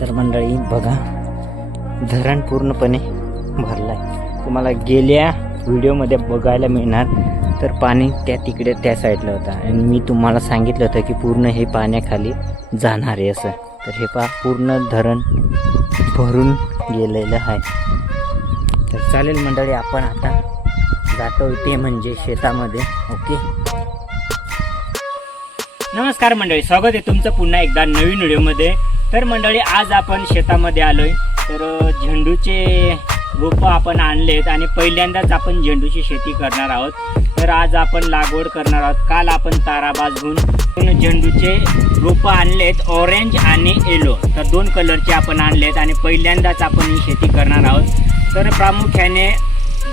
तर मंडळी बघा धरण पूर्णपणे भरलं आहे तुम्हाला गेल्या व्हिडिओमध्ये बघायला मिळणार तर पाणी त्या तिकडे त्या साईडला होता. आणि मी तुम्हाला सांगितलं होतं की पूर्ण हे पाण्याखाली जाणार आहे असं. तर हे पा पूर्ण धरण भरून गेलेलं आहे. तर चालेल मंडळी आपण आता जातो ते म्हणजे शेतामध्ये. ओके? नमस्कार मंडळी स्वागत आहे तुमचं पुन्हा एकदा नवीन व्हिडिओमध्ये. तर मंडळी आज आपण शेतामध्ये आलोय. तर झेंडूचे रोपं आपण आणलेत आणि पहिल्यांदाच आपण झेंडूची शेती करणार आहोत. तर आज आपण लागवड करणार आहोत. काल आपण ताराबाजहून झेंडूचे रोपं आणलेत ऑरेंज आणि येलो तर दोन कलरचे आपण आणलेत आणि पहिल्यांदाच आपण ही शेती करणार आहोत. तर प्रामुख्याने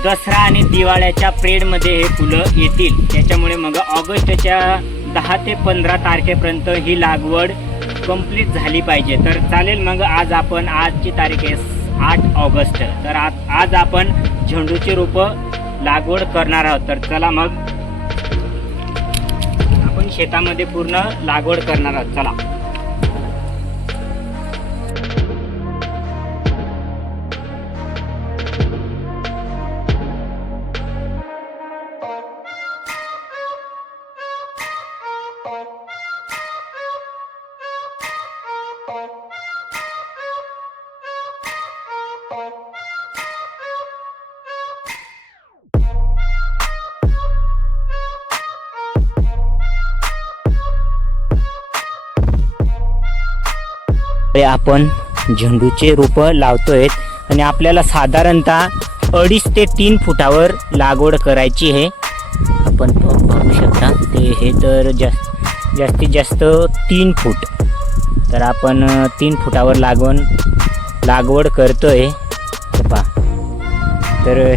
दसरा आणि दिवाळ्याच्या प्रेडमध्ये हे फुलं येतील. त्याच्यामुळे मग ऑगस्टच्या दहा ते पंधरा तारखेपर्यंत ही लागवड कंप्लीट झाली पाहिजे. तर चालेल मग आज आपण आजची तारीख आहे आठ ऑगस्ट. तर आज आज आपण झेंडूची रोपं लागवड करणार आहोत. तर चला मग आपण शेतामध्ये पूर्ण लागवड करणार आहोत. चला. हे आपण झेंडूचे रोपं लावतोय आणि आपल्याला साधारणतः अडीच ते तीन फुटावर लागवड करायची आहे. आपण पाहू बघू शकता. ते हे तर जास्त जास्तीत जास्त तीन फूट. तर आपण तीन फुटावर लागवण लागवड करतोय. आहे पहा. तर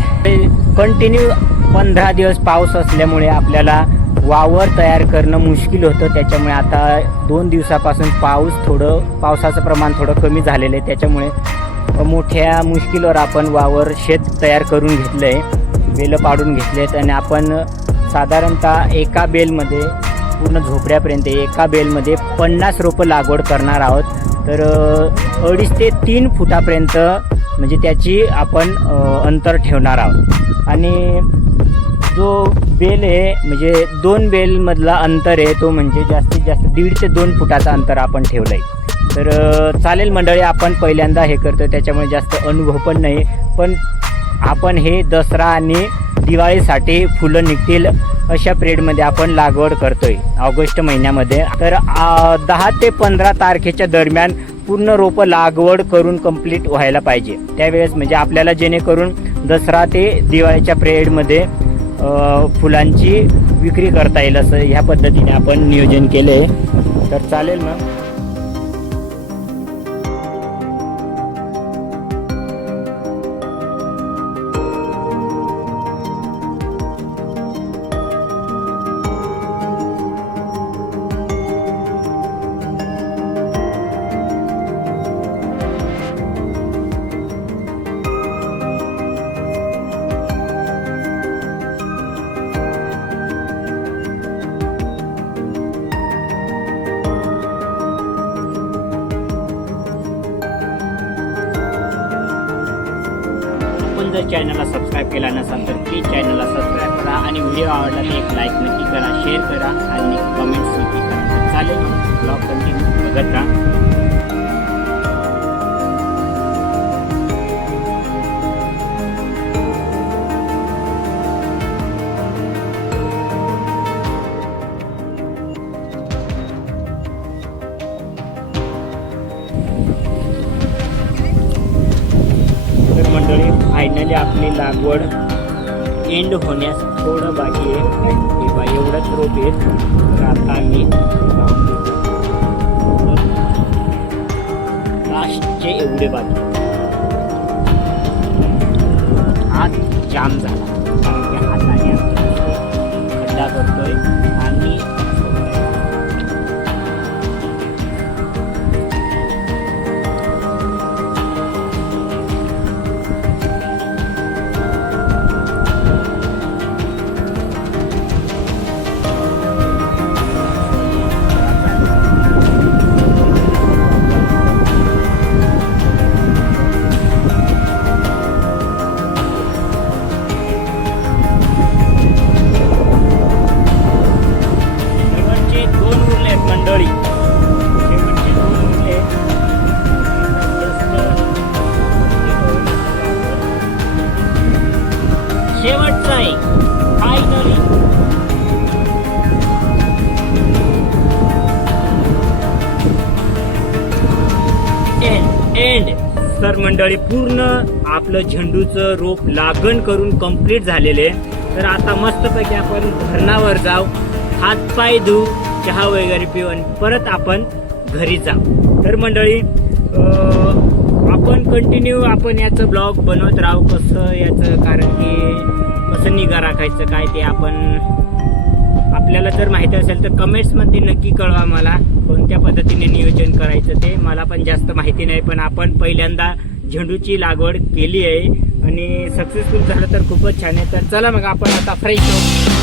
कंटिन्यू पंधरा दिवस पाऊस असल्यामुळे आपल्याला वावर तयार करणं मुश्किल होतं. त्याच्यामुळे आता दोन दिवसापासून पाऊस थोडं पावसाचं प्रमाण थोडं कमी झालेलं आहे. त्याच्यामुळे मोठ्या मुश्किलवर आपण वावर शेत तयार करून घेतलं आहे बेलं पाडून घेतले आहेत आणि आपण साधारणतः एका बेलमध्ये पूर्ण झोपड्यापर्यंत एका बेलमध्ये पन्नास रोपं लागवड करणार आहोत. तर अडीच ते तीन फुटापर्यंत म्हणजे त्याची आपण अंतर ठेवणार आहोत. आणि जो बेल आहे म्हणजे दोन बेलमधला अंतर आहे तो म्हणजे जास्तीत जास्त दीड ते दोन फुटाचा अंतर आपण ठेवलं आहे तर चालेल मंडळी आपण पहिल्यांदा हे करतो त्याच्यामुळे जास्त अनुभव पण नाही. पण आपण हे दसरा आणि दिवाळीसाठी फुलं निघतील अशा पिरियडमध्ये आपण लागवड करतोय ऑगस्ट महिन्यामध्ये. तर दहा ते पंधरा तारखेच्या दरम्यान पूर्ण रोपं लागवड करून कंप्लीट व्हायला पाहिजे. त्यावेळेस म्हणजे आपल्याला जेणेकरून दसरा ते दिवाळीच्या पिरियडमध्ये फुलांची विक्री करता येईल असं ह्या पद्धतीने आपण नियोजन केले तर चालेल मग आपण जर चॅनलला सबस्क्राईब केला नसाल तर प्लीज चॅनलला सबस्क्राईब करा आणि व्हिडिओ आवडला तर एक लाईक नक्की करा शेअर करा आणि कमेंट्स नक्की करा. चालेल ब्लॉग कंटिन्यू बघत राहा. तर फायनली आपली लागवड एंड होण्यास थोडं बाकी आहे. किंवा एवढंच रोप येत तर आता आम्ही लास्टचे एवढे बाकी. आज जाम झाला. कारण की हाताने खड्डा करतोय. आणि नाही फायनली एंड मंडळी पूर्ण आपलं झेंडूचं रोप लागण करून कंप्लीट झालेले तर आता मस्तपैकी आपण धरणावर जाऊ. हातपाय धुऊ चहा वगैरे पिऊन परत आपण घरी जाऊ. तर मंडळी आपण कंटिन्यू आपण याचं ब्लॉग बनवत राहू कसं याचं कारण की कसं निगा राखायचं काय ते आपण आपल्याला जर माहिती असेल तर कमेंट्समध्ये नक्की कळवा मला कोणत्या पद्धतीने नियोजन करायचं ते. मला पण जास्त माहिती नाही पण आपण पहिल्यांदा झेंडूची लागवड केली आहे आणि सक्सेसफुल झालं तर खूपच छान आहे. तर चला मग आपण आता फ्रेश होऊ